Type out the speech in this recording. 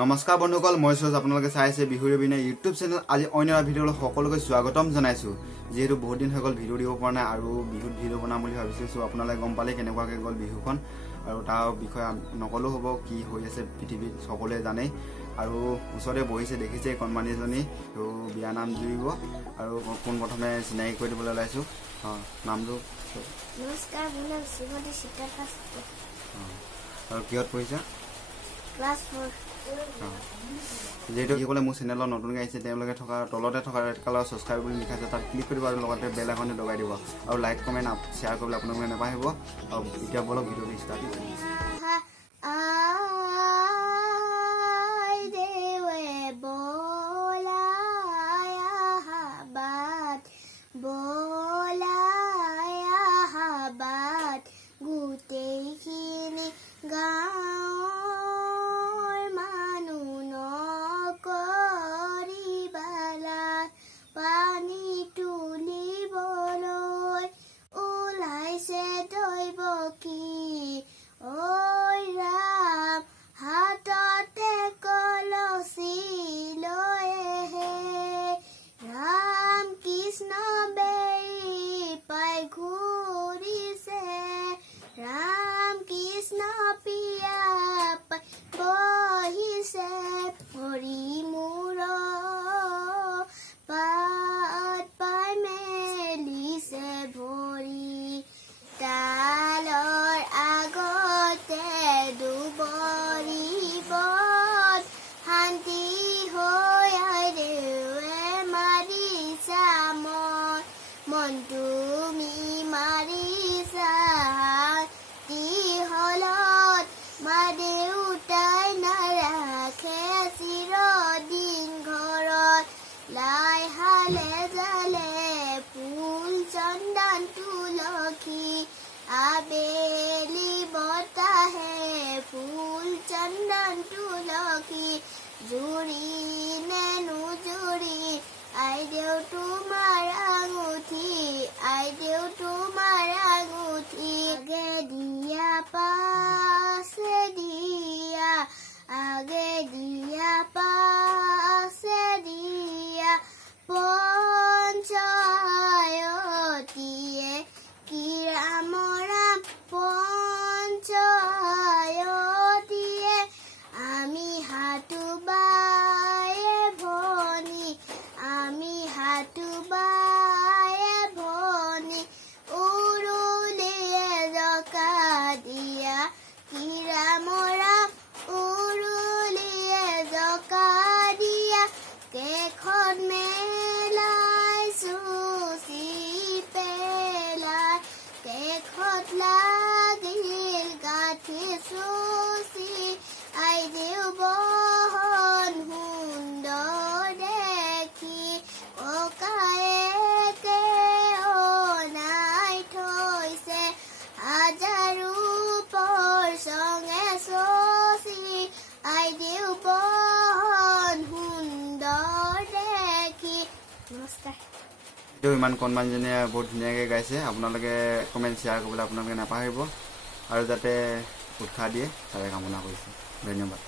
নমস্কাৰ বন্ধুসকল, মই সজ আপোনালোকে চাই আছে বিহুৰ বিনে ইউটিউব চেনেল। আজি অন্য এটা ভিডিঅ'লৈ সকলোকে স্বাগতম জনাইছোঁ। যিহেতু বহুত দিন হৈ গ'ল ভিডিঅ' দিব পৰা নাই আৰু বিহুত ভিডিঅ' বনাম বুলি ভাবিছোঁ। আপোনালোকে গম পালে কেনেকুৱাকৈ গ'ল বিহুখন আৰু তাৰ বিষয়ে নকলেও হ'ব, কি হৈ আছে পৃথিৱীত সকলোৱে জানেই। আৰু ওচৰতে বহিছে দেখিছে কণমানিজনী, তো বিয়া নাম জুৰিব আৰু পোনপ্ৰথমে চিনাকি কৰি দিবলৈ ওলাইছোঁ। নামটো নমস্কাৰ, মোৰ নাম শ্ৰীমতী চিত্ৰপা। আৰু কিহত পঢ়িছা? ক্লাছ 4। যিহেতু যিসকলে মোৰ চেনেলত নতুনকৈ আহিছে তেওঁলোকে থকা তলতে থকা ৰেড কালাৰ ছাবস্ক্ৰাইব বুলি লিখা আছে, তাত ক্লিক কৰিব আৰু লগতে বেল আইকনটো দবাই দিব আৰু লাইক কমেণ্ট শ্বেয়াৰ কৰিবলৈ আপোনালোকে নাপাহৰিব। আৰু এতিয়া বলক ভিডিঅ'টো ষ্টাৰ্ট কৰিম। গোটেইখিনি গাঁৱৰ মানুহ নকৰিবালা পানী তুলিবলৈ ওলাইছে দৈৱকী। ঐ ৰাম হাততে কলচী লৈহে, ৰাম কৃষ্ণ বেৰি পাই ঘূৰিছে, ৰাম কৃষ্ণ পিয়া পাই বহিছে, হৰি মূৰ পাত পাই মেলিছে ভৰি, তালৰ আগতে দুবৰি বন শান্তি হৈ দেৱে মাৰিছা মন তুমি মাৰিছা হলত মা দেউতাই নাৰাখে চিৰদিন ঘৰত, লাই হালে জালে ফুল চন্দন তুলসী, আবেলি বতাহে ফুল চন্দন তুলসী, জুৰি নে নুজুৰি আইদেউ তোমাৰ আঙুঠি, আইদেউ তোমাৰ আঙুঠি, আগে দিয়া পাছে দিয়া, আগে দিয়া পাছে দিয়া, পঞ্চায়তীয়ে কি ৰাম ৰাম পঞ্চায়তীয়ে, আমি হাতো বায়ে ভনী, আমি হাতো বায়ে ভনী, উৰুলিয়ে জকা দিয়া কি ৰাম ৰাম, উৰুলিয়ে জকা দিয়া, কেখন মেলাই চুচি পেলাই, কেখত লাগিল গাঁঠি চুচি, আইদেউ বহন সুন্দৰ দেখি, ককায়েকে অনাই থৈছে হাজাৰো পৰ চঙে চচি, আইদেউ বহন সুন্দৰ দেখি। নমস্কাৰ। এইটো ইমান কণমানিজনীয়ে বহুত ধুনীয়াকৈ গাইছে। আপোনালোকে কমেণ্ট শ্বেয়াৰ কৰিবলৈ আপোনালোকে নাপাহৰিব আৰু যাতে উৎসাহ দিয়ে তাৰে কামনা কৰিছোঁ। ধন্যবাদ।